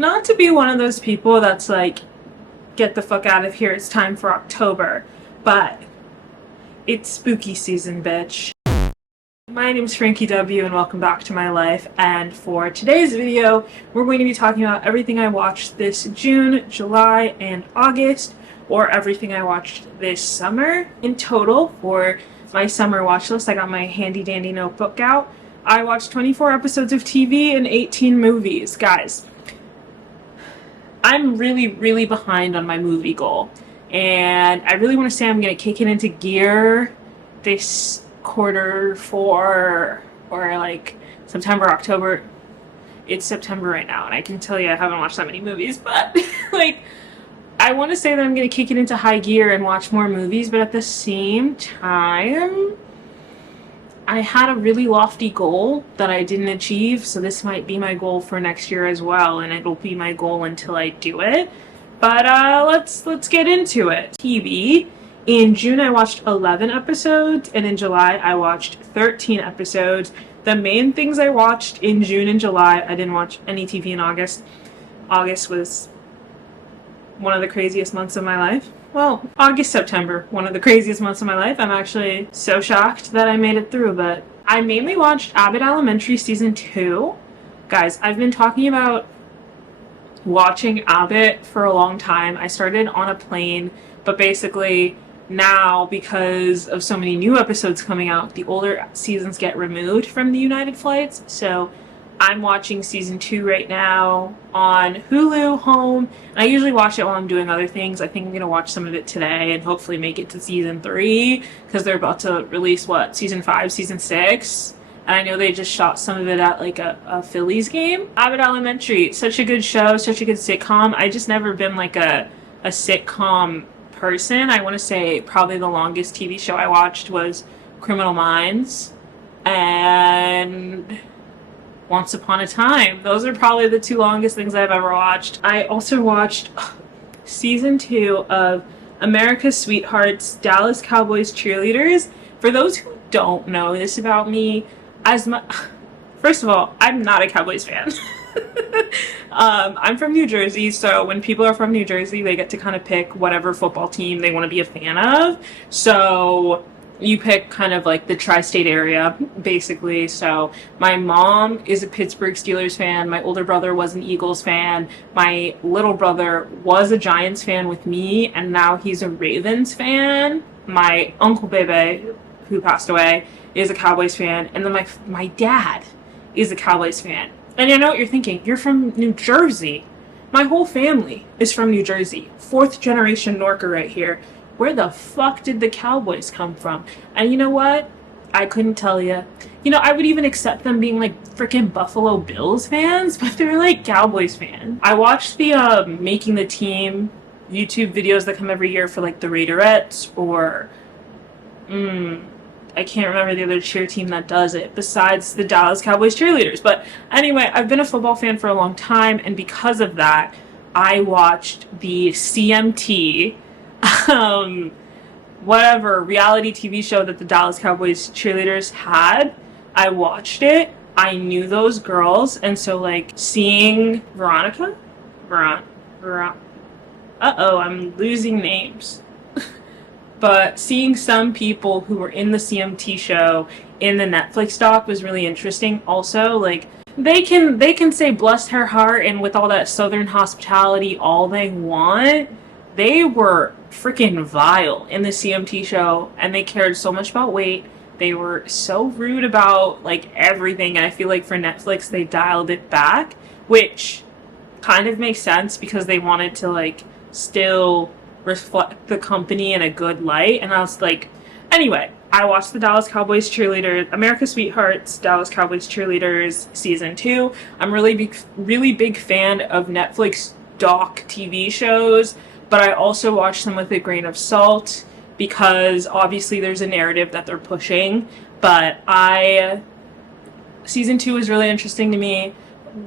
Not to be one of those people that's like, get the fuck out of here, it's time for October, but it's spooky season, bitch. My name is Frankie W and welcome back to my life, and for today's video we're going to be talking about everything I watched this June, July, and August, or everything I watched this summer. In total, for my summer watch list, I got my handy dandy notebook out. I watched 24 episodes of TV and 18 movies. Guys, I'm really behind on my movie goal, and I really want to say I'm going to kick it into gear this quarter four, or like September, October. It's September right now, and I can tell you I haven't watched that many movies, but like, I want to say that I'm going to kick it into high gear and watch more movies, but at the same time, I had a really lofty goal that I didn't achieve, so this might be my goal for next year as well, and it'll be my goal until I do it. But let's get into it. TV. In June I watched 11 episodes, and in July I watched 13 episodes. The main things I watched in June and July, I didn't watch any TV in August. August was one of the craziest months of my life. Well, August, September, one of the craziest months of my life. I'm actually so shocked that I made it through, but I mainly watched Abbott Elementary Season 2. Guys, I've been talking about watching Abbott for a long time. I started on a plane, but basically now, because of so many new episodes coming out, the older seasons get removed from the United flights, so I'm watching season 2 right now on Hulu home, and I usually watch it while I'm doing other things. I think I'm going to watch some of it today and hopefully make it to season 3, because they're about to release, what, season 5, season 6? And I know they just shot some of it at like a Phillies game. Abbott Elementary, such a good show, such a good sitcom. I just never been like a sitcom person. I want to say probably the longest TV show I watched was Criminal Minds and Once Upon a Time. Those are probably the two longest things I've ever watched. I also watched season 2 of America's Sweethearts, Dallas Cowboys Cheerleaders. For those who don't know this about me, first of all, I'm not a Cowboys fan. I'm from New Jersey, so when people are from New Jersey, they get to kind of pick whatever football team they want to be a fan of. So you pick kind of like the tri-state area, basically. So my mom is a Pittsburgh Steelers fan. My older brother was an Eagles fan. My little brother was a Giants fan with me, and now he's a Ravens fan. My Uncle Bebe, who passed away, is a Cowboys fan. And then my dad is a Cowboys fan. And I know what you're thinking. You're from New Jersey. My whole family is from New Jersey. 4th generation Norker right here. Where the fuck did the Cowboys come from? And you know what? I couldn't tell you. You know, I would even accept them being like freaking Buffalo Bills fans, but they're like Cowboys fans. I watched the Making the Team YouTube videos that come every year for like the Raiderettes, or I can't remember the other cheer team that does it besides the Dallas Cowboys cheerleaders. But anyway, I've been a football fan for a long time, and because of that, I watched the CMT whatever reality TV show that the Dallas Cowboys cheerleaders had. I watched it. I knew those girls, and so like seeing Veronica, I'm losing names. But seeing some people who were in the CMT show in the Netflix doc was really interesting. Also, like, they can say bless her heart and with all that southern hospitality all they want. They were freaking vile in the CMT show, and they cared so much about weight. They were so rude about like everything, and I feel like for Netflix they dialed it back, which kind of makes sense because they wanted to like still reflect the company in a good light. And I was like, anyway, I watched the Dallas Cowboys Cheerleaders, America's Sweethearts, Dallas Cowboys Cheerleaders Season 2. I'm really big fan of Netflix doc TV shows, but I also watch them with a grain of salt because obviously there's a narrative that they're pushing. But Season 2 is really interesting to me.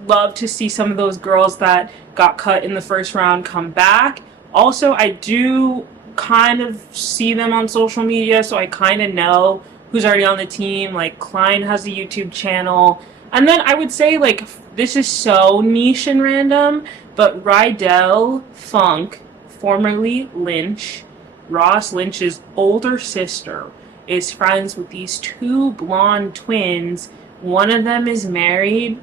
Love to see some of those girls that got cut in the first round come back. Also, I do kind of see them on social media, so I kind of know who's already on the team. Like, Klein has a YouTube channel. And then I would say, like, this is so niche and random, but Rydell Funk, formerly Lynch, Ross Lynch's older sister, is friends with these two blonde twins. One of them is married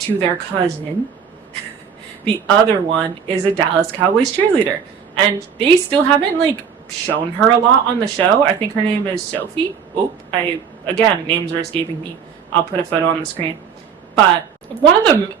to their cousin. The other one is a Dallas Cowboys cheerleader. And they still haven't, like, shown her a lot on the show. I think her name is Sophie. Again, names are escaping me. I'll put a photo on the screen. But one of them,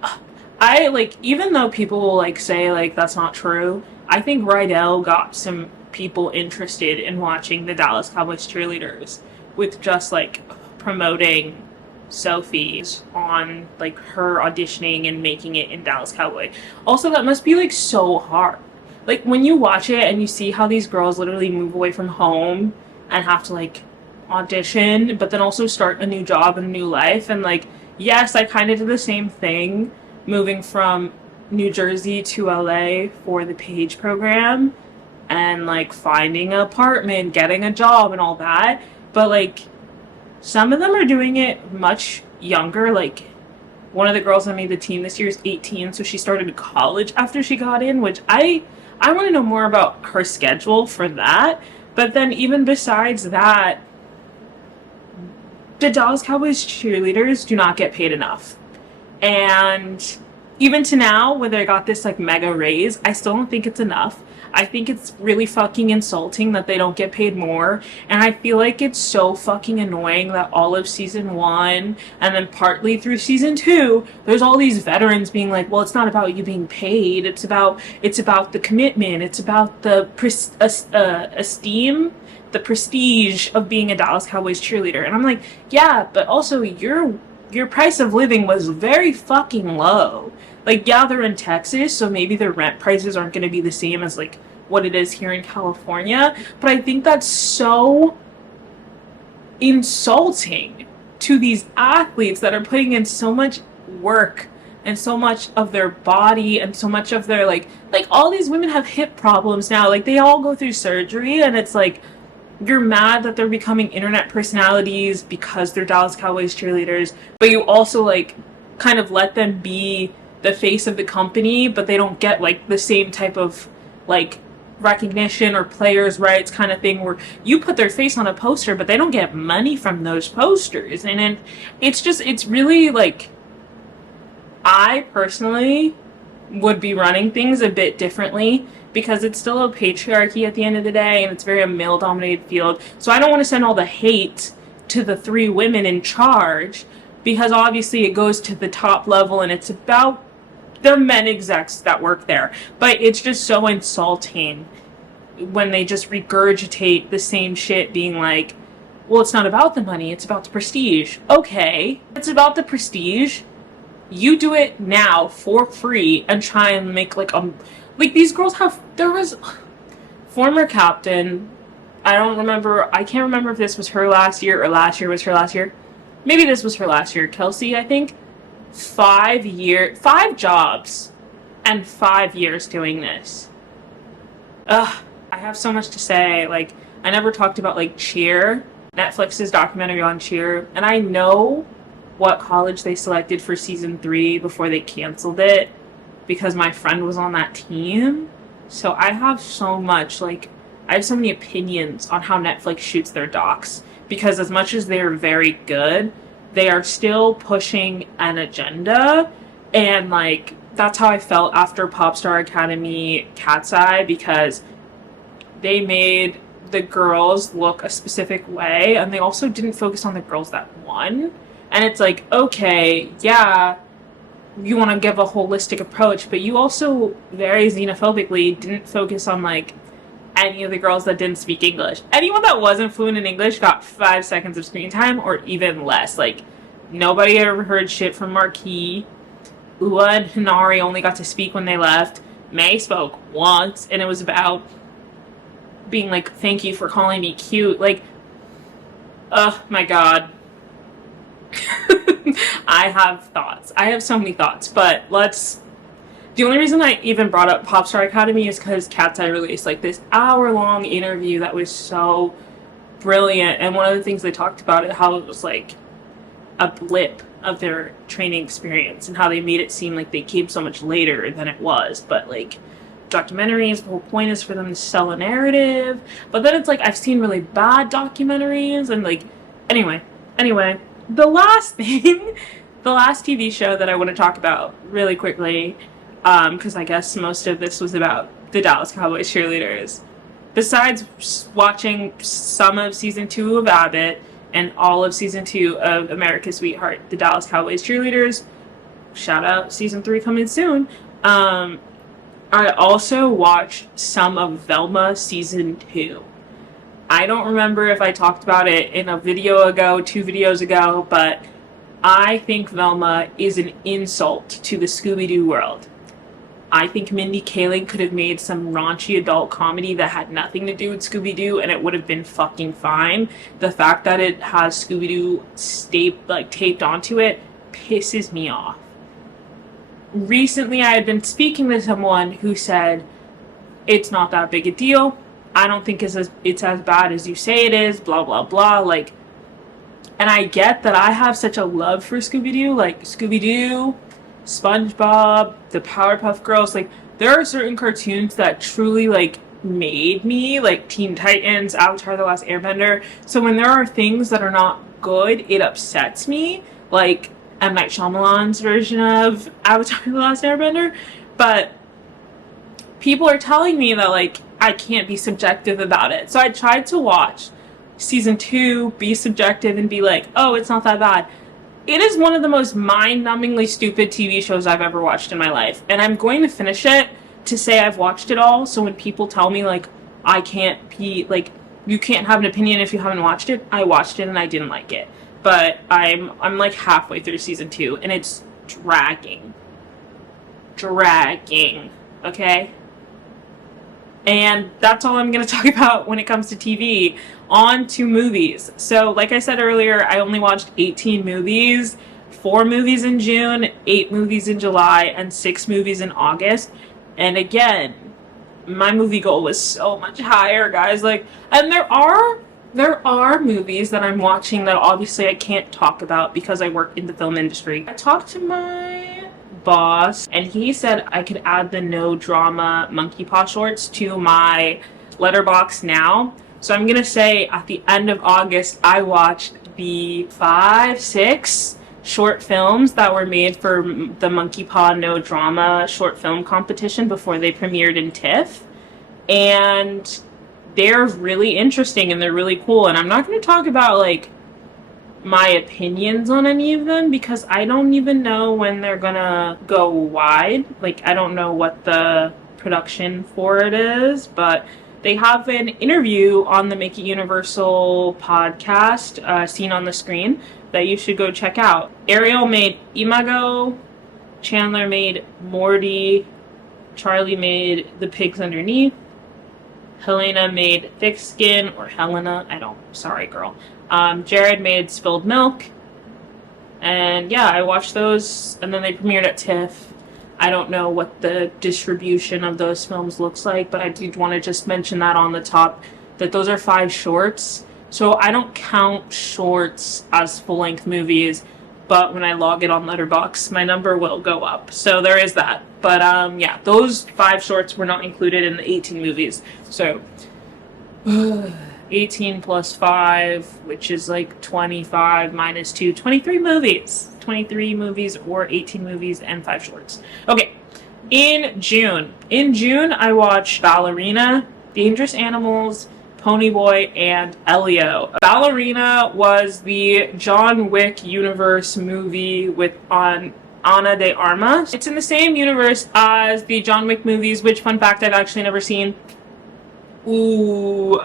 I, like, even though people will, like, say, like, that's not true, I think Rydell got some people interested in watching the Dallas Cowboys cheerleaders with just, like, promoting Sophie's on, like, her auditioning and making it in Dallas Cowboy. Also, that must be, like, so hard. Like, when you watch it and you see how these girls literally move away from home and have to, like, audition, but then also start a new job and a new life. And, like, yes, I kind of did the same thing moving from New Jersey to LA for the Page program and, like, finding an apartment, getting a job and all that. But, like, some of them are doing it much younger. Like, one of the girls that made the team this year is 18, so she started college after she got in, which I want to know more about her schedule for that. But then even besides that, the Dallas Cowboys cheerleaders do not get paid enough. And even to now, when they got this, like, mega raise, I still don't think it's enough. I think it's really fucking insulting that they don't get paid more. And I feel like it's so fucking annoying that all of season 1 and then partly through season 2, there's all these veterans being like, well, it's not about you being paid. It's about the commitment. It's about the esteem, the prestige of being a Dallas Cowboys cheerleader. And I'm like, yeah, but also your price of living was very fucking low. Like, yeah, they're in Texas, so maybe their rent prices aren't going to be the same as, like, what it is here in California. But I think that's so insulting to these athletes that are putting in so much work and so much of their body and so much of their, like all these women have hip problems now. Like, they all go through surgery, and it's like, you're mad that they're becoming internet personalities because they're Dallas Cowboys cheerleaders, but you also, like, kind of let them be the face of the company, but they don't get, like, the same type of, like, recognition or players' rights kind of thing where you put their face on a poster, but they don't get money from those posters. And then it's really, like, I personally would be running things a bit differently, because it's still a patriarchy at the end of the day, and it's very a male-dominated field. So I don't want to send all the hate to the 3 women in charge, because obviously it goes to the top level and it's about the men execs that work there. But it's just so insulting when they just regurgitate the same shit, being like, well, it's not about the money, it's about the prestige. Okay, it's about the prestige. You do it now for free and try and make, like, these girls have, there was former captain, I can't remember if this was her last year or last year was her last year. Maybe this was her last year. Kelsey, I think. 5 jobs and 5 years doing this. Ugh, I have so much to say. Like, I never talked about, like, Cheer, Netflix's documentary on Cheer, and I know what college they selected for season 3 before they canceled it, because my friend was on that team. So I have so much, like, I have so many opinions on how Netflix shoots their docs, because as much as they're very good, they are still pushing an agenda. And, like, that's how I felt after Popstar Academy Cat's Eye, because they made the girls look a specific way, and they also didn't focus on the girls that won. And it's like, okay, yeah, you want to give a holistic approach, but you also very xenophobically didn't focus on, like, any of the girls that didn't speak English. Anyone that wasn't fluent in English got 5 seconds of screen time, or even less. Like, nobody ever heard shit from Marquis. Ua and Hinari only got to speak when they left. May spoke once, and it was about being like, thank you for calling me cute. Like, oh my god. I have thoughts. I have so many thoughts, but the only reason I even brought up Popstar Academy is because Cat's Eye released, like, this hour-long interview that was so brilliant, and one of the things they talked about it, how it was, like, a blip of their training experience and how they made it seem like they came so much later than it was. But like documentaries, the whole point is for them to sell a narrative. But then it's like I've seen really bad documentaries and like anyway, the last thing, the last TV show that I want to talk about really quickly, because I guess most of this was about the Dallas Cowboys cheerleaders. Besides watching some of season 2 of Abbott and all of season 2 of America's Sweetheart, the Dallas Cowboys cheerleaders, shout out season 3 coming soon. I also watched some of Velma season 2. I don't remember if I talked about it in a video ago, 2 videos ago, but I think Velma is an insult to the Scooby-Doo world. I think Mindy Kaling could have made some raunchy adult comedy that had nothing to do with Scooby-Doo and it would have been fucking fine. The fact that it has Scooby-Doo taped onto it pisses me off. Recently I had been speaking to someone who said, it's not that big a deal. I don't think it's as bad as you say it is, blah, blah, blah. Like, and I get that I have such a love for Scooby-Doo, like Scooby-Doo, SpongeBob, the Powerpuff Girls. Like, there are certain cartoons that truly, like, made me, like Teen Titans, Avatar: The Last Airbender. So when there are things that are not good, it upsets me. Like M. Night Shyamalan's version of Avatar: The Last Airbender. But people are telling me that, like, I can't be subjective about it. So I tried to watch season 2, be subjective, and be like, oh, it's not that bad. It is one of the most mind-numbingly stupid TV shows I've ever watched in my life. And I'm going to finish it to say I've watched it all. So when people tell me, like, I can't be, like, you can't have an opinion if you haven't watched it, I watched it and I didn't like it. But I'm like halfway through season 2 and it's dragging. Okay? And that's all I'm going to talk about when it comes to TV. On to movies. So, like I said earlier, I only watched 18 movies. 4 movies in June, 8 movies in July, and 6 movies in August. And again, my movie goal was so much higher, guys. Like, and there are movies that I'm watching that obviously I can't talk about because I work in the film industry. I talked to my boss and he said I could add the no drama monkey paw shorts to my letterbox now. So I'm gonna say at the end of August I watched the 5-6 short films that were made for the Monkey Paw No Drama short film competition before they premiered in TIFF, and they're really interesting and they're really cool. And I'm not going to talk about like my opinions on any of them because I don't even know when they're gonna go wide. Like, I don't know what the production for it is, but they have an interview on the Make It Universal podcast, Seen on the Screen, that you should go check out. Ariel made Imago, Chandler made Morty, Charlie made The Pigs Underneath, Helena made Thick Skin, or Helena, sorry girl. Jared made Spilled Milk, and yeah, I watched those, and then they premiered at TIFF. I don't know what the distribution of those films looks like, but I did want to just mention that on the top, that those are 5 shorts. So I don't count shorts as full-length movies, but when I log it on Letterboxd, my number will go up. So there is that. But yeah, those 5 shorts were not included in the 18 movies. So 18 plus 5, which is like 25 minus 2, 23 movies. 23 movies or 18 movies and 5 shorts. Okay, in June I watched Ballerina, Dangerous Animals, Ponyboy, and Elio. Ballerina was the John Wick universe movie with Ana de Armas. It's in the same universe as the John Wick movies, which, fun fact, I've actually never seen. Ooh,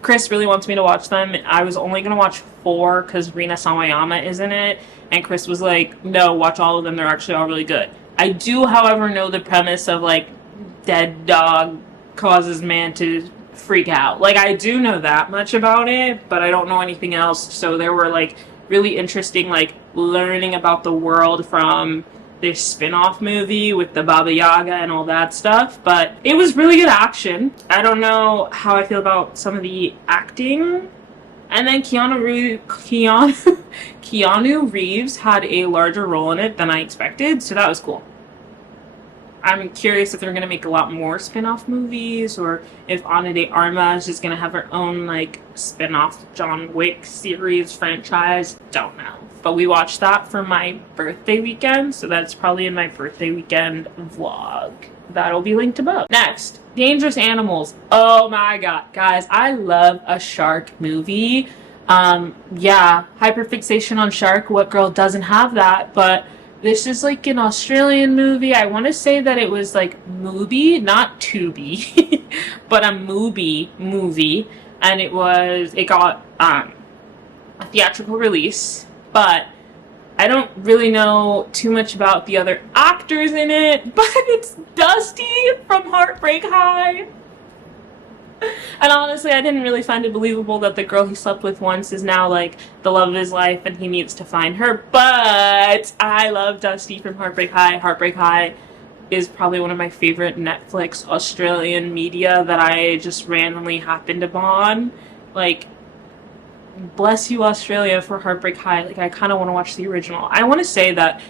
Chris really wants me to watch them. I was only gonna watch 4 because Rina Sawayama is in it, and Chris was like, no, watch all of them, they're actually all really good. I do, however, know the premise of, like, dead dog causes man to freak out. Like, I do know that much about it, but I don't know anything else. So there were, like, really interesting, like, learning about the world from this spin-off movie with the Baba Yaga and all that stuff, but it was really good action. I don't know how I feel about some of the acting. And then Keanu Reeves had a larger role in it than I expected, so that was cool. I'm curious if they're going to make a lot more spin-off movies, or if Ana de Armas is going to have her own, like, spin-off John Wick series franchise. Don't know. But we watched that for my birthday weekend, so that's probably in my birthday weekend vlog. That'll be linked above. Next, Dangerous Animals. Oh my god, guys, I love a shark movie. Yeah, hyperfixation on shark. What girl doesn't have that? But this is like an Australian movie. I want to say that it was like Mubi, not Tubi, but a Mubi movie, and it got a theatrical release. But I don't really know too much about the other actors in it, but it's Dusty from Heartbreak High. And honestly, I didn't really find it believable that the girl he slept with once is now, like, the love of his life and he needs to find her. But I love Dusty from Heartbreak High. Heartbreak High is probably one of my favorite Netflix Australian media that I just randomly happened upon. Like, bless you, Australia, for Heartbreak High. Like, I kind of want to watch the original. I want to say that,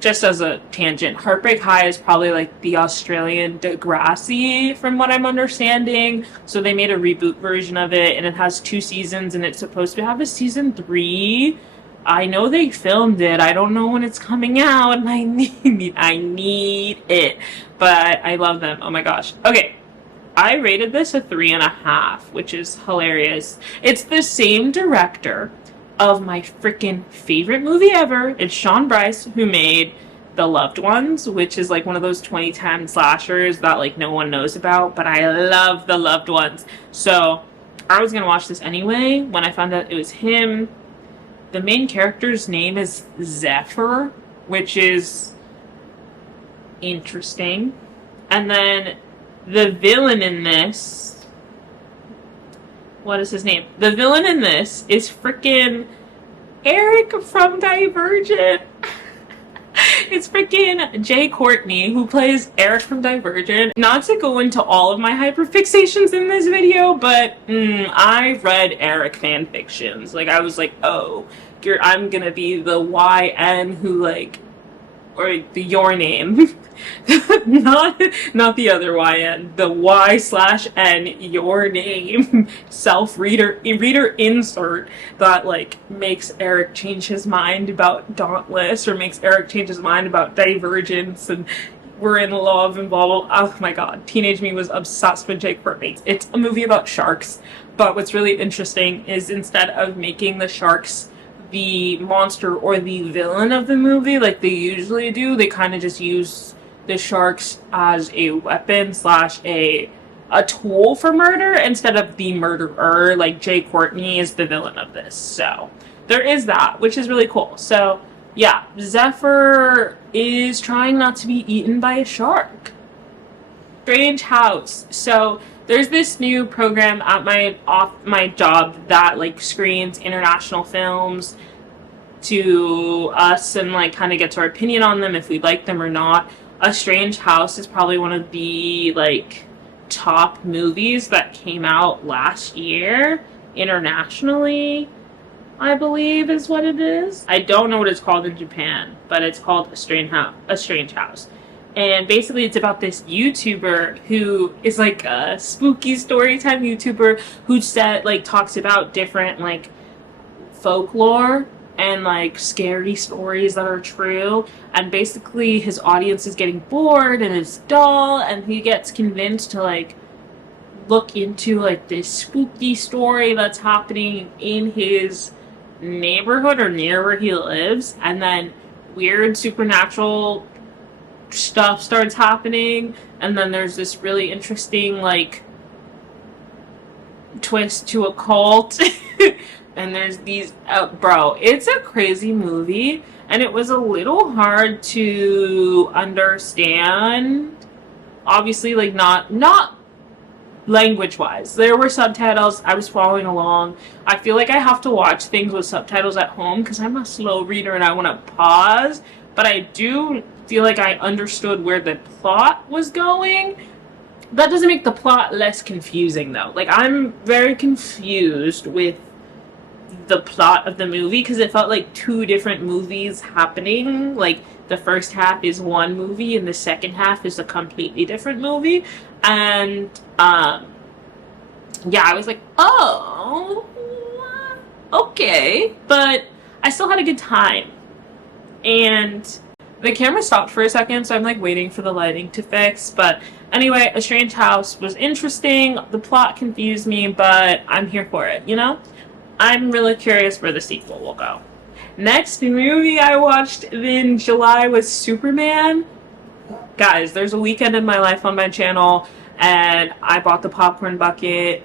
just as a tangent, Heartbreak High is probably like the Australian Degrassi, from what I'm understanding. So they made a reboot version of it, and it has 2 seasons, and it's supposed to have a season 3. I know they filmed it. I don't know when it's coming out, and I need it. But I love them. Oh my gosh. Okay. I rated this a 3.5, which is hilarious. It's the same director of my freaking favorite movie ever. It's Sean Bryce, who made The Loved Ones, which is like one of those 2010 slashers that like no one knows about, but I love The Loved Ones. So I was gonna watch this anyway. When I found out it was him, the main character's name is Zephyr, which is interesting. And then the villain in this, what is his name? The villain in this is freaking Eric from Divergent. It's freaking Jay Courtney, who plays Eric from Divergent. Not to go into all of my hyperfixations in this video, but I read Eric fan fictions. Like, I was like, oh, I'm gonna be the YN who, like, or the Your Name. not the other YN, the Y/N, Your Name reader insert that like makes Eric change his mind about Dauntless, or makes Eric change his mind about Divergence, and we're in love and blah blah. Oh my god, teenage me was obsessed with Jake Courtney. It's a movie about sharks, but what's really interesting is instead of making the sharks the monster or the villain of the movie like they usually do, they kind of just use the sharks as a weapon / a tool for murder instead of the murderer. Like, Jay Courtney is the villain of this. So there is that, which is really cool. So yeah, Zephyr is trying not to be eaten by a shark. Strange House. So there's this new program at my job that like screens international films to us and like kind of gets our opinion on them, if we like them or not. A Strange House is probably one of the like top movies that came out last year internationally, I believe is what it is. I don't know what it's called in Japan, but it's called A Strange House. And basically it's about this YouTuber who is like a spooky storytime YouTuber who talks about different like folklore and like scary stories that are true, and basically his audience is getting bored and it's dull, and he gets convinced to like look into like this spooky story that's happening in his neighborhood or near where he lives, and then weird supernatural stuff starts happening, and then there's this really interesting like twist to a cult. And there's these bro, it's a crazy movie, and it was a little hard to understand, obviously, like not language wise. There were subtitles, I was following along. I feel like I have to watch things with subtitles at home because I'm a slow reader and I want to pause, but I do feel like I understood where the plot was going. That doesn't make the plot less confusing though. Like, I'm very confused with the plot of the movie, because it felt like two different movies happening. Like the first half is one movie and the second half is a completely different movie. And yeah, I was like, oh, okay. But I still had a good time. And the camera stopped for a second, so I'm like waiting for the lighting to fix. But anyway, A Strange House was interesting. The plot confused me, but I'm here for it, you know? I'm really curious where the sequel will go. Next movie I watched in July was Superman. Guys, there's a weekend in my life on my channel, and I bought the popcorn bucket.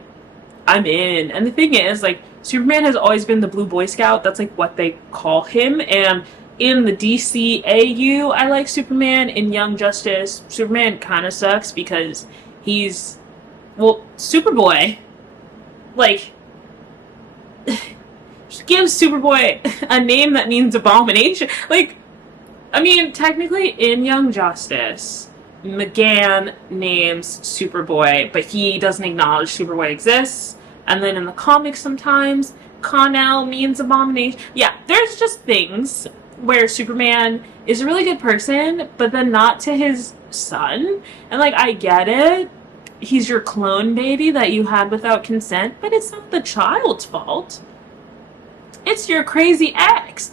I'm in. And the thing is, like, Superman has always been the Blue Boy Scout. That's like what they call him. And in the DCAU, I like Superman. In Young Justice, Superman kind of sucks because he's, well, Superboy, like, he gives Superboy a name that means abomination. Like, I mean, technically in Young Justice, McGann names Superboy, but he doesn't acknowledge Superboy exists. And then in the comics sometimes, Connell means abomination. Yeah, there's just things where Superman is a really good person, but then not to his son. And like, I get it. He's your clone baby that you had without consent, but it's not the child's fault. It's your crazy ex.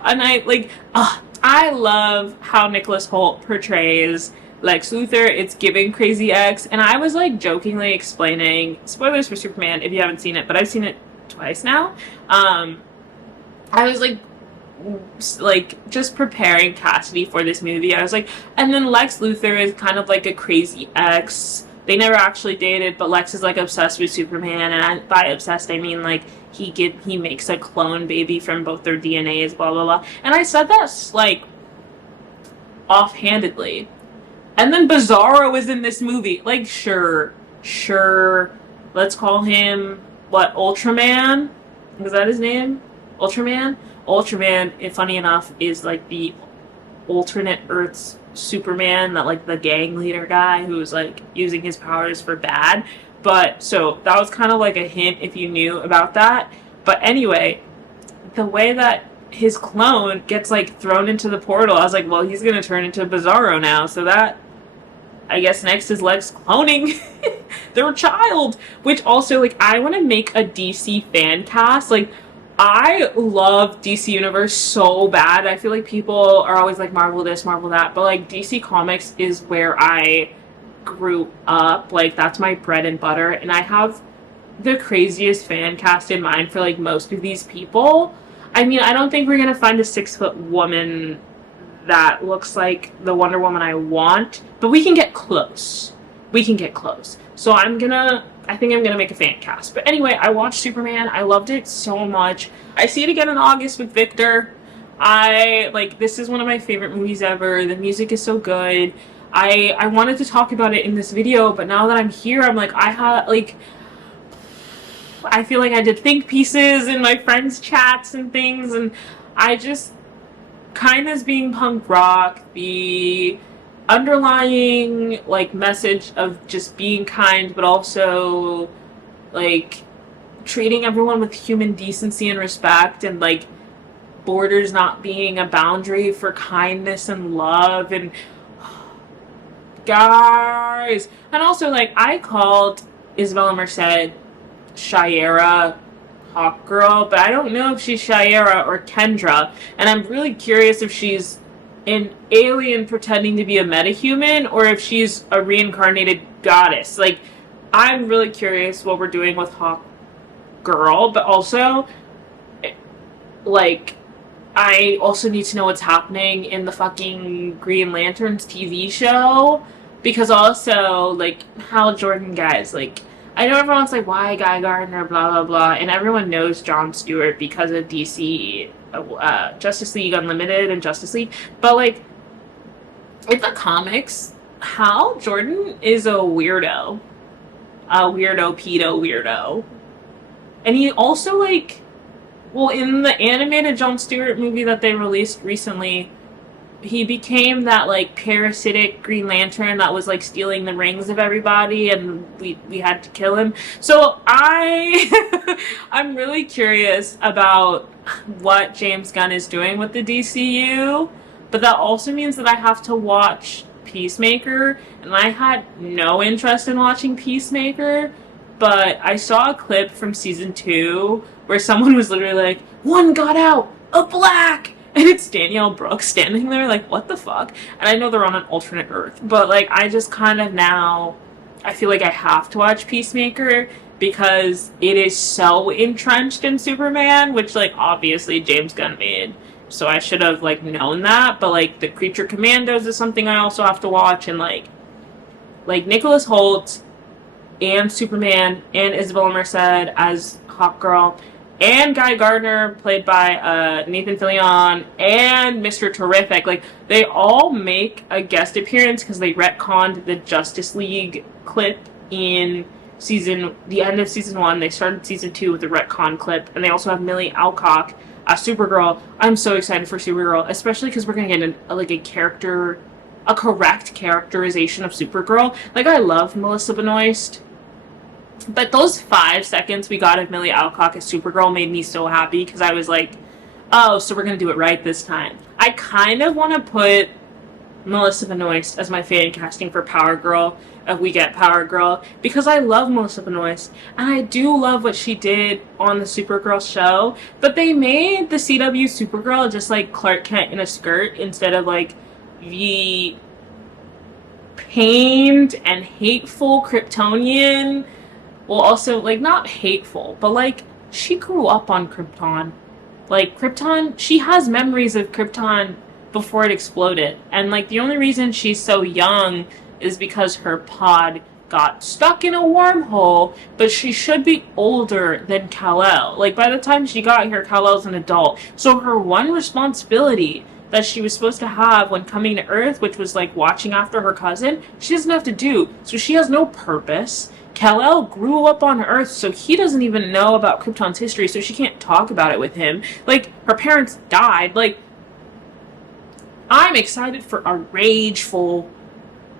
And I love how Nicholas Hoult portrays Lex Luthor. It's giving crazy ex. And I was like jokingly explaining, spoilers for Superman if you haven't seen it, but I've seen it twice now. I was like just preparing Cassidy for this movie. I was like, and then Lex Luthor is kind of like a crazy ex. They never actually dated, but Lex is like obsessed with Superman, and by obsessed I mean like he makes a clone baby from both their DNAs, blah blah blah. And I said that like offhandedly. And then Bizarro was in this movie. Like, sure, let's call him what, Ultraman? Was that his name? Ultraman? Ultraman, funny enough, is like the alternate Earth's Superman, that like the gang leader guy who's like using his powers for bad. But so that was kind of like a hint if you knew about that. But anyway, the way that his clone gets like thrown into the portal, I was like, well, he's gonna turn into Bizarro now. So that, I guess next is Lex cloning their child. Which also, like, I want to make a DC fan cast. Like, I love DC Universe so bad. I feel like people are always like, Marvel this, Marvel that. But, like, DC Comics is where I grew up. Like, that's my bread and butter. And I have the craziest fan cast in mind for, like, most of these people. I mean, I don't think we're going to find a 6-foot woman that looks like the Wonder Woman I want. But we can get close. So I think I'm gonna make a fan cast. But anyway, I watched Superman. I loved it so much. I see it again in August with Victor. This is one of my favorite movies ever. The music is so good. I wanted to talk about it in this video, but now that I'm here, I'm like, I feel like I did think pieces in my friends' chats and things, and I just, kindness being punk rock, the underlying like message of just being kind, but also like treating everyone with human decency and respect, and like borders not being a boundary for kindness and love. And guys, and also like I called Isabella Merced Shayera Hawk Girl, but I don't know if she's Shayera or Kendra, and I'm really curious if she's an alien pretending to be a metahuman or if she's a reincarnated goddess. Like, I'm really curious what we're doing with Hawk Girl, but also, like, I also need to know what's happening in the fucking Green Lanterns TV show, because also, like, Hal Jordan, guys, like, I know everyone's like, why Guy Gardner, blah, blah, blah, and everyone knows Jon Stewart because of DC, Justice League Unlimited and Justice League, but, like, in the comics, Hal Jordan is a weirdo. A weirdo, pedo weirdo. And he also, like, well, in the animated Jon Stewart movie that they released recently, he became that like parasitic Green Lantern that was like stealing the rings of everybody, and we had to kill him. So I'm really curious about what James Gunn is doing with the DCU, but that also means that I have to watch Peacemaker, and I had no interest in watching Peacemaker, but I saw a clip from season 2 where someone was literally like, "One got out, a black!" And it's Danielle Brooks standing there like, what the fuck? And I know they're on an alternate Earth, but like, I just kind of now, I feel like I have to watch Peacemaker because it is so entrenched in Superman, which like obviously James Gunn made. So I should have like known that, but like the Creature Commandos is something I also have to watch, and like Nicholas Hoult and Superman and Isabella Merced as Hawkgirl and Guy Gardner, played by Nathan Fillion, and Mr. Terrific, like, they all make a guest appearance because they retconned the Justice League clip in the end of season 1. They started season 2 with the retcon clip, and they also have Millie Alcock as Supergirl. I'm so excited for Supergirl, especially because we're going to get a correct characterization of Supergirl. Like, I love Melissa Benoist, but those 5 seconds we got of Millie Alcock as Supergirl made me so happy, because I was like, oh, so we're going to do it right this time. I kind of want to put Melissa Benoist as my fan casting for Power Girl if we get Power Girl, because I love Melissa Benoist, and I do love what she did on the Supergirl show, but they made the CW Supergirl just like Clark Kent in a skirt instead of like the pained and hateful Kryptonian. Well, also, like, not hateful, but, like, she grew up on Krypton. Like, Krypton, she has memories of Krypton before it exploded. And, like, the only reason she's so young is because her pod got stuck in a wormhole, but she should be older than Kal-El. Like, by the time she got here, Kal-El's an adult. So her one responsibility that she was supposed to have when coming to Earth, which was, like, watching after her cousin, she doesn't have to do. So she has no purpose. Kal-El grew up on Earth, so he doesn't even know about Krypton's history, so she can't talk about it with him. Like, her parents died. Like, I'm excited for a rageful,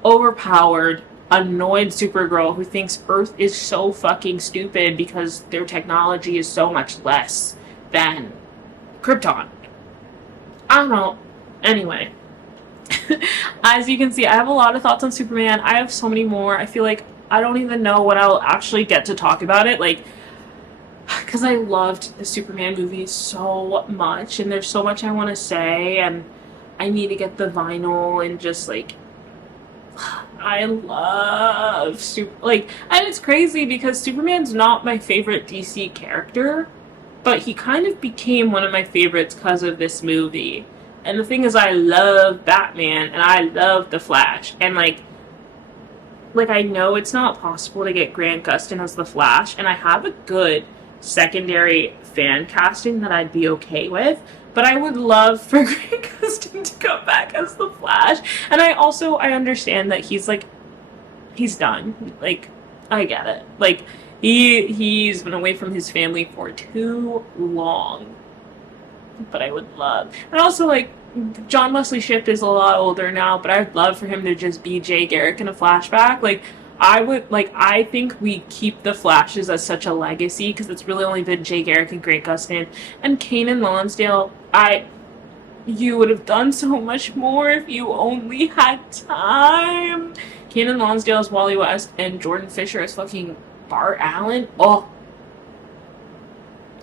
overpowered, annoyed Supergirl who thinks Earth is so fucking stupid because their technology is so much less than Krypton. I don't know. Anyway. As you can see, I have a lot of thoughts on Superman. I have so many more. I feel like I don't even know when I'll actually get to talk about it, like, because I loved the Superman movie so much, and there's so much I want to say, and I need to get the vinyl, and just, like, I love and it's crazy because Superman's not my favorite DC character, but he kind of became one of my favorites because of this movie. And the thing is, I love Batman, and I love The Flash, and, like, I know it's not possible to get Grant Gustin as the Flash, and I have a good secondary fan casting that I'd be okay with, but I would love for Grant Gustin to come back as the Flash. And I understand that he's done. Like, I get it. Like, he's been away from his family for too long. But I would love, and also, like, John Wesley Shipp is a lot older now, but I'd love for him to just be Jay Garrick in a flashback. Like, I think we keep the Flashes as such a legacy, because it's really only been Jay Garrick and Grant Gustin. And Kanan Lonsdale, you would have done so much more if you only had time. Kanan Lonsdale as Wally West, and Jordan Fisher as fucking Bart Allen. Oh,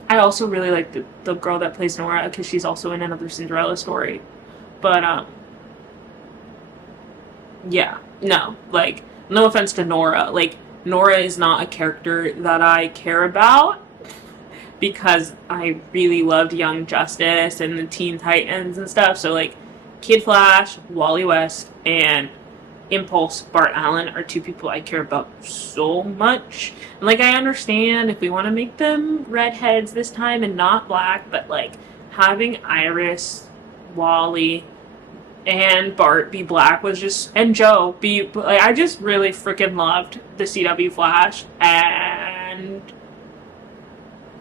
I also really like the girl that plays Nora, because she's also in another Cinderella story. But, yeah, no, like, no offense to Nora. Like, Nora is not a character that I care about, because I really loved Young Justice and the Teen Titans and stuff. So, like, Kid Flash, Wally West, and Impulse Bart Allen are 2 people I care about so much. And, like, I understand if we want to make them redheads this time and not black, but, like, having Iris, Wally, and Bart be black was just, and Joe be, like, I just really freaking loved the CW Flash, and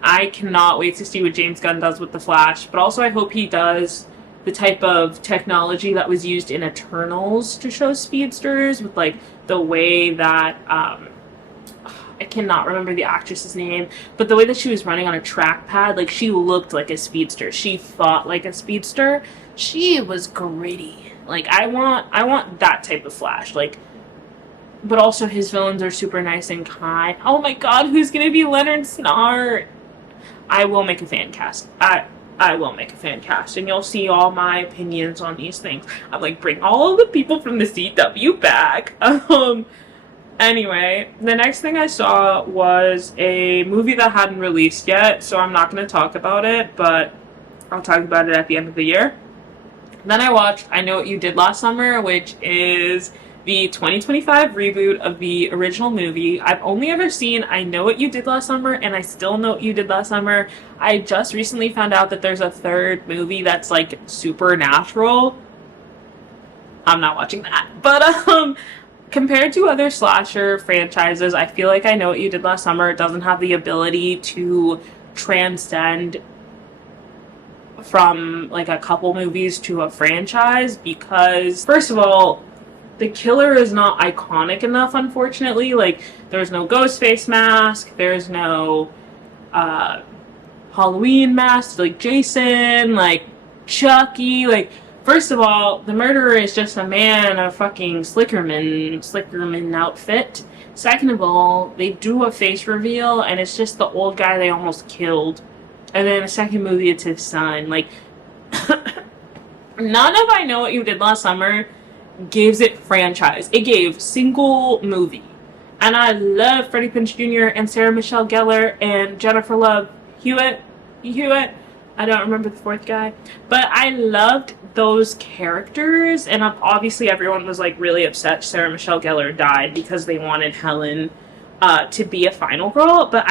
I cannot wait to see what James Gunn does with the Flash. But also I hope he does the the type of technology that was used in Eternals to show speedsters, with like the way that I cannot remember the actress's name, but the way that she was running on a trackpad, like she looked like a speedster. She fought like a speedster. She was gritty. Like I want that type of Flash. Like, but also his villains are super nice and kind. Oh my god, who's gonna be Leonard Snart? I will make a fan cast. I will make a fan cast, and you'll see all my opinions on these things. I'm like, bring all of the people from the CW back. Anyway, the next thing I saw was a movie that hadn't released yet, so I'm not going to talk about it, but I'll talk about it at the end of the year. Then I watched I Know What You Did Last Summer, which is the 2025 reboot of the original movie. I've only ever seen I Know What You Did Last Summer, and I Still Know What You Did Last Summer. I just recently found out that there's a third movie that's like supernatural. I'm not watching that. But compared to other slasher franchises, I feel like I Know What You Did Last Summer doesn't have the ability to transcend from like a couple movies to a franchise, because first of all, the killer is not iconic enough, unfortunately. Like, there's no Ghostface mask, there's no Halloween mask, like Jason, like Chucky. Like, first of all, the murderer is just a man in a fucking Slickerman outfit. Second of all, they do a face reveal, and it's just the old guy they almost killed. And then the second movie, it's his son. Like, none of I Know What You Did Last Summer gives it franchise. It gave single movie. And I love Freddie Prinze Jr. and Sarah Michelle Gellar and Jennifer Love Hewitt. I don't remember the fourth guy. But I loved those characters, and obviously everyone was like really upset Sarah Michelle Gellar died because they wanted Helen to be a final girl, but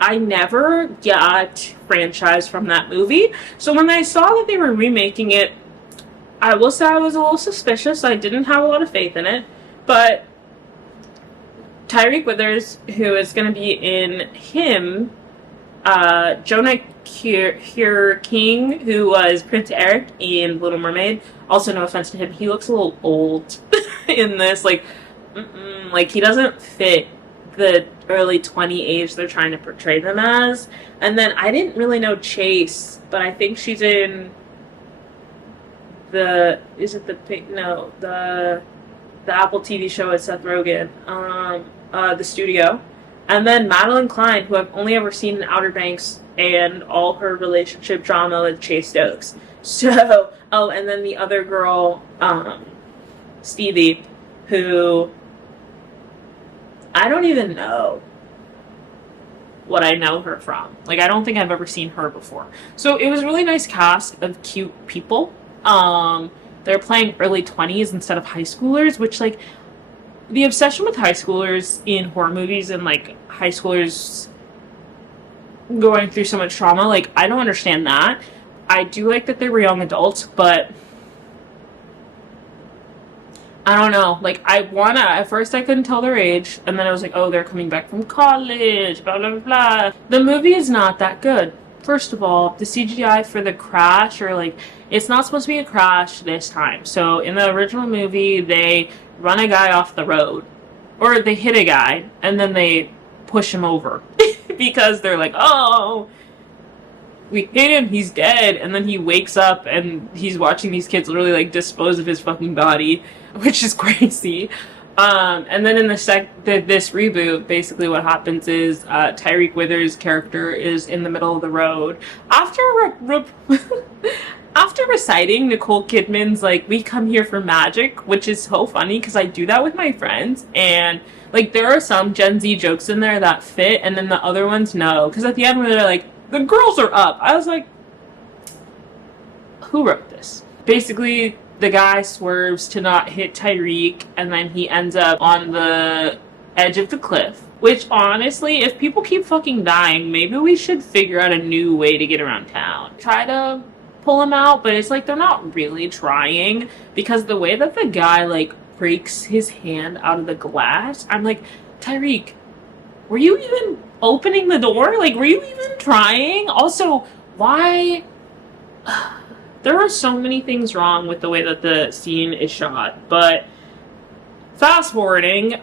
I never got franchise from that movie. So when I saw that they were remaking it, I will say I was a little suspicious. I didn't have a lot of faith in it, but Tyreek Withers, who is going to be in him, Jonah King, who was Prince Eric in Little Mermaid. Also, no offense to him, he looks a little old in this. Like, like he doesn't fit the early 20 age they're trying to portray them as. And then I didn't really know Chase, but I think she's in the Apple TV show with Seth Rogen, The Studio. And then Madeline Klein, who I've only ever seen in Outer Banks and all her relationship drama with Chase Stokes. So, oh, and then the other girl, Stevie, who I don't even know what I know her from. Like, I don't think I've ever seen her before. So it was a really nice cast of cute people. They're playing early 20s instead of high schoolers, which, like, the obsession with high schoolers in horror movies and, like, high schoolers going through so much trauma, like, I don't understand that. I do like that they were young adults, but I don't know. Like, at first I couldn't tell their age, and then I was like, oh, they're coming back from college, blah, blah, blah, blah. The movie is not that good. First of all, the CGI for the crash, or like, it's not supposed to be a crash this time. So in the original movie, they run a guy off the road, or they hit a guy, and then they push him over because they're like, oh, we hit him, he's dead. And then he wakes up and he's watching these kids literally like dispose of his fucking body, which is crazy. And then in this reboot, basically what happens is Tyreek Withers' character is in the middle of the road after after reciting Nicole Kidman's like "We Come Here for Magic," which is so funny because I do that with my friends, and like there are some Gen Z jokes in there that fit, and then the other ones no. Because at the end when they're like, "The girls are up," I was like, who wrote this? Basically, the guy swerves to not hit Tyreek, and then he ends up on the edge of the cliff. Which, honestly, if people keep fucking dying, maybe we should figure out a new way to get around town. Try to pull him out, but it's like they're not really trying, because the way that the guy, like, breaks his hand out of the glass, I'm like, Tyreek, were you even opening the door? Like, were you even trying? Also, why There are so many things wrong with the way that the scene is shot, but fast forwarding,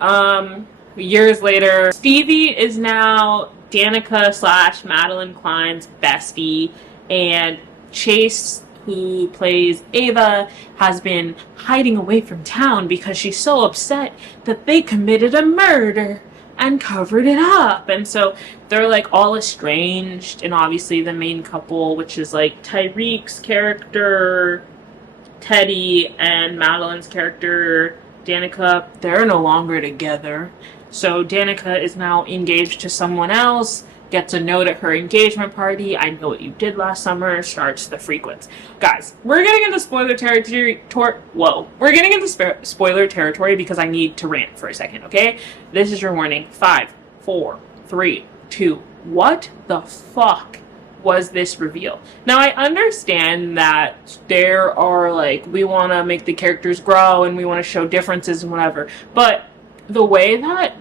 years later, Stevie is now Danica slash Madeline Klein's bestie, and Chase, who plays Ava, has been hiding away from town because she's so upset that they committed a murder and covered it up. And so they're like all estranged, and obviously the main couple, which is like Tyreek's character, Teddy, and Madeline's character, Danica, they're no longer together. So Danica is now engaged to someone else, gets a note at her engagement party. I know what you did last summer. Starts the frequency. Guys, we're getting into spoiler territory. We're getting into spoiler territory because I need to rant for a second, okay? This is your warning. 5, 4, 3, 2. What the fuck was this reveal? Now, I understand that there are, like, we want to make the characters grow and we want to show differences and whatever, but the way that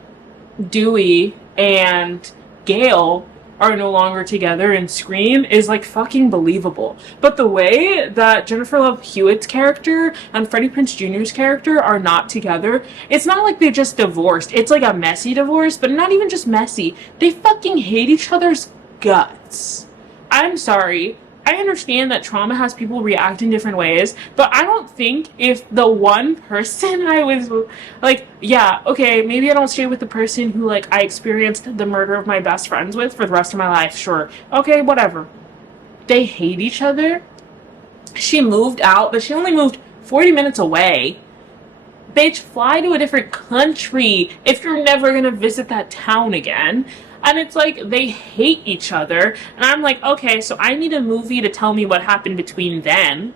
Dewey and Gail are no longer together in Scream is like fucking believable. But the way that Jennifer Love Hewitt's character and Freddie Prinze Jr.'s character are not together, it's not like they just divorced. It's like a messy divorce, but not even just messy. They fucking hate each other's guts. I'm sorry. I understand that trauma has people react in different ways, but I don't think if the one person I was like, yeah, okay, maybe I don't stay with the person who like I experienced the murder of my best friends with for the rest of my life, sure. Okay, whatever. They hate each other. She moved out, but she only moved 40 minutes away. Bitch, fly to a different country if you're never gonna visit that town again. And it's like, they hate each other. And I'm like, okay, so I need a movie to tell me what happened between them.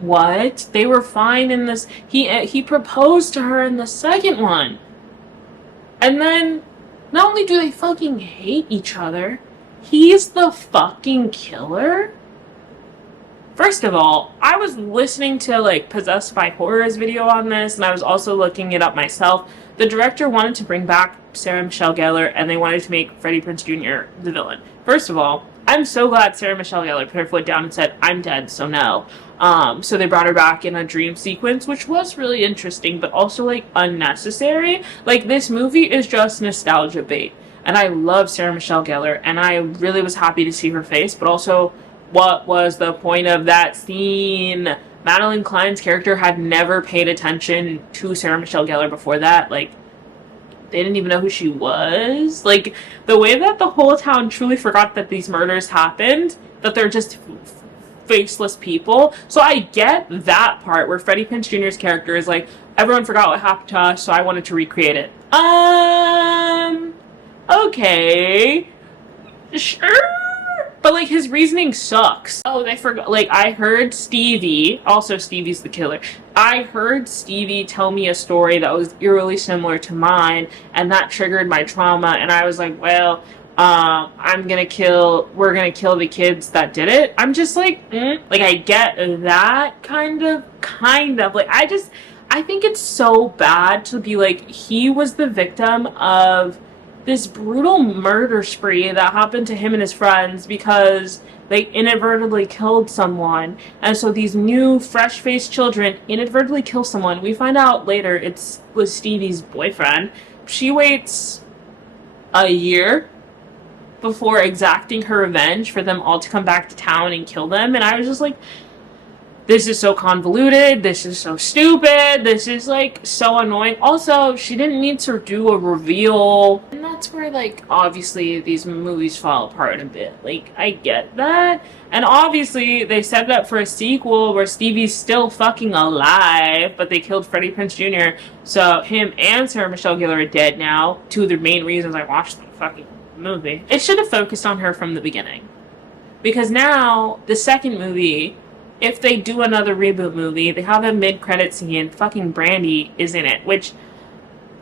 What? They were fine in this. He proposed to her in the second one. And then, not only do they fucking hate each other, he's the fucking killer? First of all, I was listening to, like, Possessed by Horror's video on this, and I was also looking it up myself. The director wanted to bring back Sarah Michelle Gellar, and they wanted to make Freddie Prinze Jr. the villain. First of all, I'm so glad Sarah Michelle Gellar put her foot down and said, I'm dead, so no. So they brought her back in a dream sequence, which was really interesting, but also, like, unnecessary. Like, this movie is just nostalgia bait. And I love Sarah Michelle Gellar, and I really was happy to see her face, but also, what was the point of that scene? Madeline Klein's character had never paid attention to Sarah Michelle Gellar before that. Like, they didn't even know who she was. Like, the way that the whole town truly forgot that these murders happened, that they're just faceless people. So I get that part where Freddie Prinze Jr.'s character is like, everyone forgot what happened to us, so I wanted to recreate it. Okay. Sure. But, like, his reasoning sucks. Oh, they forgot. Like, I heard Stevie, also Stevie's the killer. I heard Stevie tell me a story that was eerily similar to mine, and that triggered my trauma, and I was like, well, we're gonna kill the kids that did it. I'm just like, Like, I get that kind of. Like, I think it's so bad to be like, he was the victim of this brutal murder spree that happened to him and his friends because they inadvertently killed someone. And so these new, fresh-faced children inadvertently kill someone. We find out later it was Stevie's boyfriend. She waits a year before exacting her revenge for them all to come back to town and kill them. And I was just like, this is so convoluted, this is so stupid, this is, like, so annoying. Also, she didn't need to do a reveal. And that's where, like, obviously these movies fall apart a bit. Like, I get that. And obviously, they set it up for a sequel where Stevie's still fucking alive, but they killed Freddie Prinze Jr. So, him and Sarah Michelle Gellar are dead now. Two of the main reasons I watched the fucking movie. It should have focused on her from the beginning. Because now, the second movie, if they do another reboot movie, they have a mid-credit scene, fucking Brandy is in it, which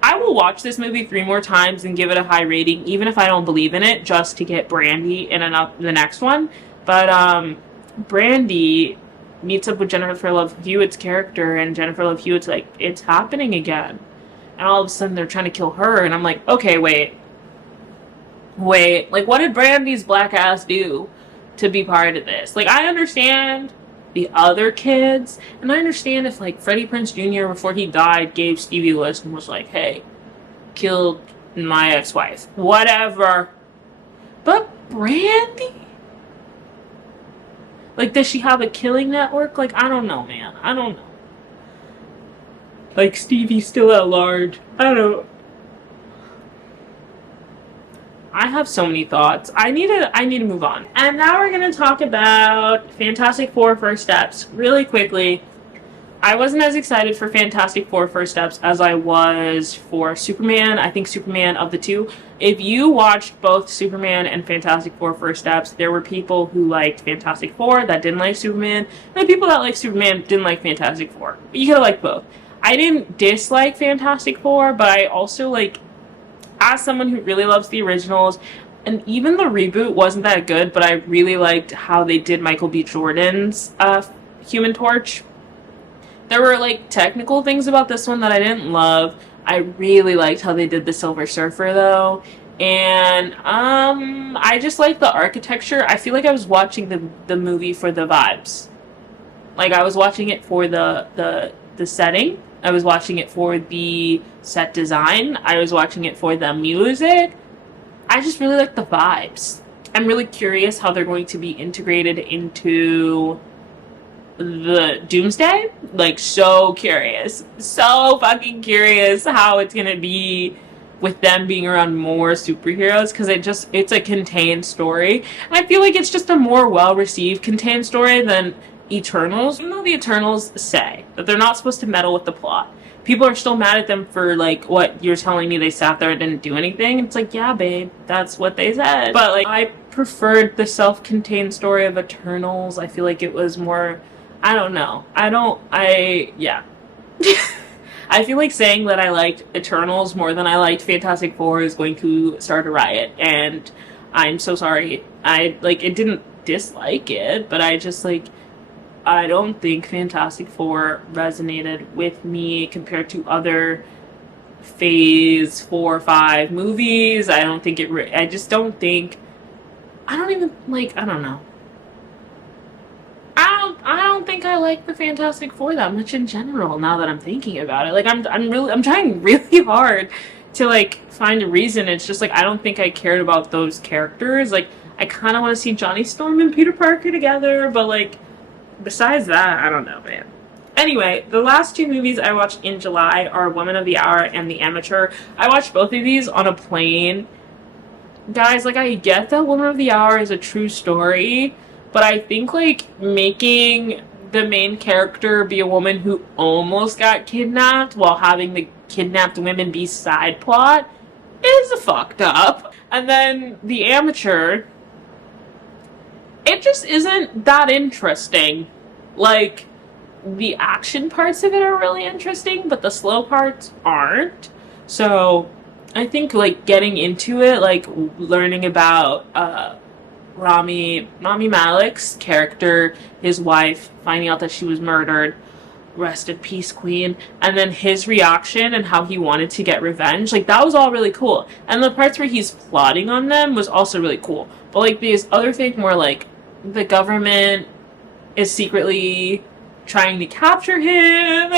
I will watch this movie 3 more times and give it a high rating, even if I don't believe in it, just to get Brandy in the next one. But, Brandy meets up with Jennifer Love Hewitt's character, and Jennifer Love Hewitt's like, it's happening again. And all of a sudden, they're trying to kill her, and I'm like, okay, wait. Like, what did Brandy's black ass do to be part of this. Like, I understand the other kids, and I understand if, like, Freddie Prinze Jr., before he died, gave Stevie a list and was like, hey, killed my ex-wife. Whatever. But Brandy? Like, does she have a killing network? Like, I don't know, man. I don't know. Like, Stevie's still at large. I don't know. I have so many thoughts. I need to move on. And now we're gonna talk about Fantastic Four First Steps really quickly. I wasn't as excited for Fantastic Four First Steps as I was for Superman. I think Superman, of the two, if you watched both Superman and Fantastic Four First Steps, there were people who liked Fantastic Four that didn't like Superman, and the people that liked Superman didn't like Fantastic Four. But you could have liked both. I didn't dislike Fantastic Four, but I also, like, as someone who really loves the originals, and even the reboot wasn't that good, but I really liked how they did Michael B. Jordan's Human Torch. There were, like, technical things about this one that I didn't love. I really liked how they did the Silver Surfer, though. And, I just like the architecture. I feel like I was watching the movie for the vibes. Like, I was watching it for the setting. I was watching it for the set design. I was watching it for the music. I just really like the vibes. I'm really curious how they're going to be integrated into the Doomsday. Like, so curious. So fucking curious how it's gonna be with them being around more superheroes, because it's a contained story. And I feel like it's just a more well-received contained story than Eternals. Even though the Eternals say that they're not supposed to meddle with the plot, people are still mad at them for, like, what you're telling me they sat there and didn't do anything. It's like, yeah, babe, that's what they said. But, like, I preferred the self-contained story of Eternals. I feel like it was more, I don't know. Yeah. I feel like saying that I liked Eternals more than I liked Fantastic Four is going to start a riot, and I'm so sorry. I didn't dislike it, but I don't think Fantastic Four resonated with me compared to other Phase 4 or 5 movies. I don't think I just don't think, I don't even, like, I don't know. I don't think I like the Fantastic Four that much in general, now that I'm thinking about it. Like, I'm trying really hard to, like, find a reason. It's just, like, I don't think I cared about those characters. Like, I kind of want to see Johnny Storm and Peter Parker together, but, like, besides that, I don't know, man. Anyway, the last two movies I watched in July are Woman of the Hour and The Amateur. I watched both of these on a plane. Guys, like, I get that Woman of the Hour is a true story, but I think, like, making the main character be a woman who almost got kidnapped while having the kidnapped women be side plot is fucked up. And then The Amateur, it just isn't that interesting. Like, the action parts of it are really interesting, but the slow parts aren't. So I think, like, getting into it, like, learning about Rami Malek's character, his wife, finding out that she was murdered, rest in peace, queen, and then his reaction and how he wanted to get revenge, like, that was all really cool. And the parts where he's plotting on them was also really cool. But, like, these other things where, like, the government is secretly trying to capture him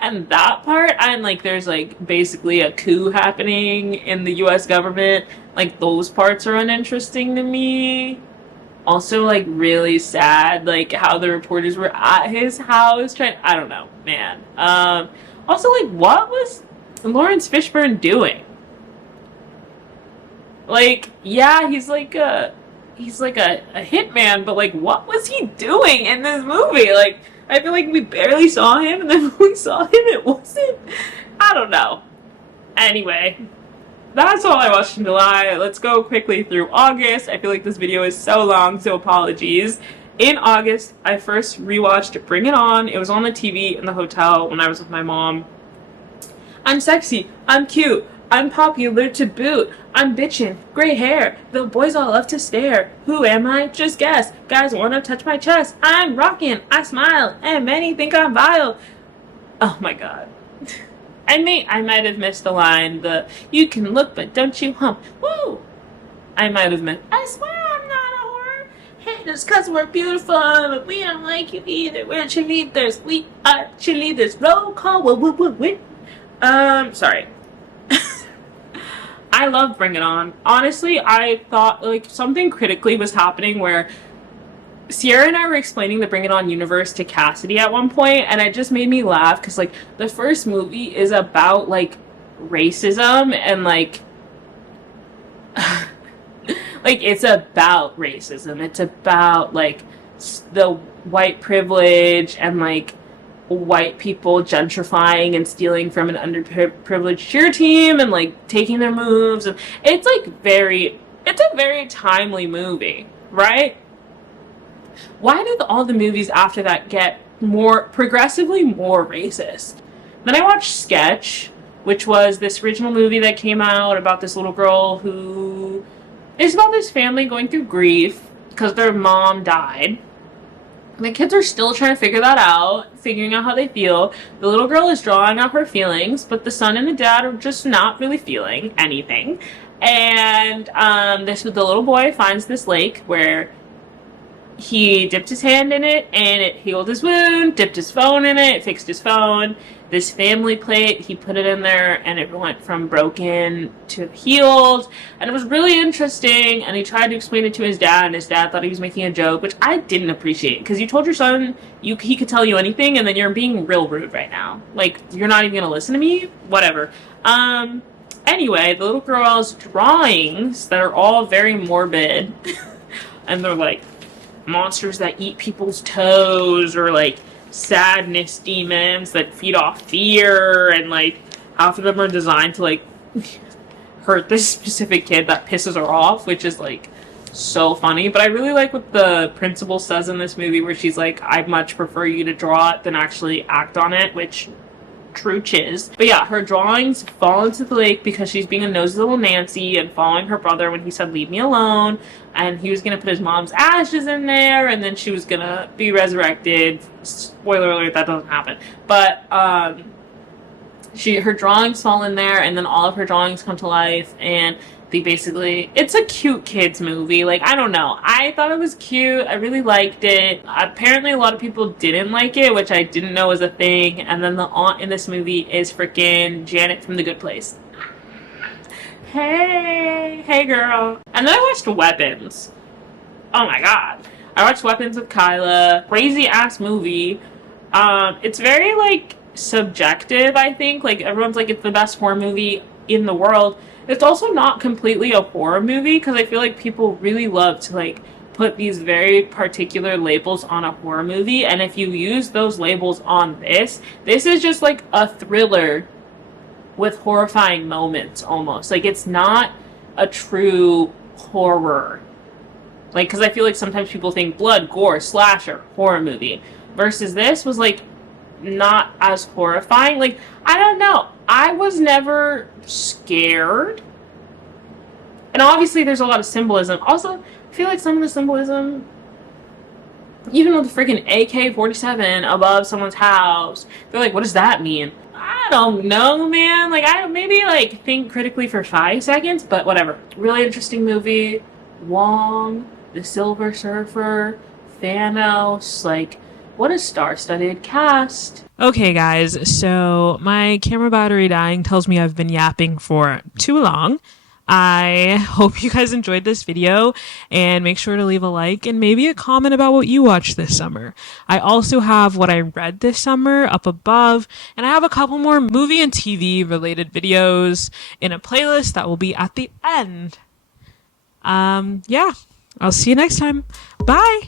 and that part, and, like, there's, like, basically a coup happening in the US government, like, those parts are uninteresting to me. Also, like, really sad, like, how the reporters were at his house trying, I don't know, man. Also, like, what was Lawrence Fishburne doing? Like, yeah, he's like a hitman, but, like, what was he doing in this movie? Like, I feel like we barely saw him, and then when we saw him, it wasn't, I don't know. Anyway, that's all I watched in July. Let's go quickly through August. I feel like this video is so long, so apologies. In August, I first rewatched Bring It On. It was on the TV in the hotel when I was with my mom. I'm sexy, I'm cute, I'm popular to boot, I'm bitchin', gray hair, the boys all love to stare. Who am I? Just guess. Guys wanna touch my chest. I'm rockin', I smile, and many think I'm vile. Oh my god. I might have missed the line, you can look but don't you hump. Woo! I might have missed, I swear I'm not a whore. hate us because we're beautiful, but we don't like you either. We're cheerleaders. We are cheerleaders. Roll call. Sorry. I love Bring It On. Honestly, I thought like something critically was happening where Sierra and I were explaining the Bring It On universe to Cassidy at one point, and it just made me laugh because like the first movie is about like racism and like like it's about racism. It's about like the white privilege and like white people gentrifying and stealing from an underprivileged cheer team and like taking their moves, and it's a very timely movie, right? Why did all the movies after that get progressively more racist? Then I watched Sketch, which was this original movie that came out about this little girl who is about this family going through grief because their mom died. The kids are still trying to figure that out, figuring out how they feel. The little girl is drawing out her feelings, but the son and the dad are just not really feeling anything. And the little boy finds this lake where he dipped his hand in it and it healed his wound, dipped his phone in it, fixed his phone. This family plate, he put it in there and it went from broken to healed. And it was really interesting, and he tried to explain it to his dad, and his dad thought he was making a joke, which I didn't appreciate, because you told your son he could tell you anything, and then you're being real rude right now. Like, you're not even gonna listen to me? Whatever. Anyway, the little girl's drawings that are all very morbid, and they're like monsters that eat people's toes, or like sadness demons that feed off fear, and like half of them are designed to like hurt this specific kid that pisses her off, which is like so funny. But I really like what the principal says in this movie, where she's like, I'd much prefer you to draw it than actually act on it, which true chiz. But yeah, her drawings fall into the lake because she's being a nosy little Nancy and following her brother when he said leave me alone, and he was gonna put his mom's ashes in there and then she was gonna be resurrected. Spoiler alert, that doesn't happen. But her drawings fall in there, and then all of her drawings come to life, and it's a cute kids movie. Like, I don't know, I thought it was cute. I really liked it. Apparently a lot of people didn't like it, which I didn't know was a thing. And then the aunt in this movie is freaking Janet from The Good Place. Hey girl. And then I watched Weapons. Oh my god, I watched Weapons with Kyla. Crazy ass movie. It's very like subjective, I think. Like, everyone's like it's the best horror movie in the world. It's also not completely a horror movie, because I feel like people really love to like put these very particular labels on a horror movie, and if you use those labels on this is just like a thriller with horrifying moments almost. Like, it's not a true horror. Like, because I feel like sometimes people think blood, gore, slasher, horror movie, versus this was like not as horrifying. Like, I don't know, I was never scared. And obviously there's a lot of symbolism. Also, I feel like some of the symbolism, even with the freaking AK-47 above someone's house, they're like, what does that mean? I don't know, man. Like, I maybe like think critically for 5 seconds, but whatever. Really interesting movie. Wong, the Silver Surfer, Thanos, like, what a star-studded cast. Okay, guys, so my camera battery dying tells me I've been yapping for too long. I hope you guys enjoyed this video, and make sure to leave a like and maybe a comment about what you watched this summer. I also have what I read this summer up above, and I have a couple more movie and TV related videos in a playlist that will be at the end. Yeah, I'll see you next time. Bye!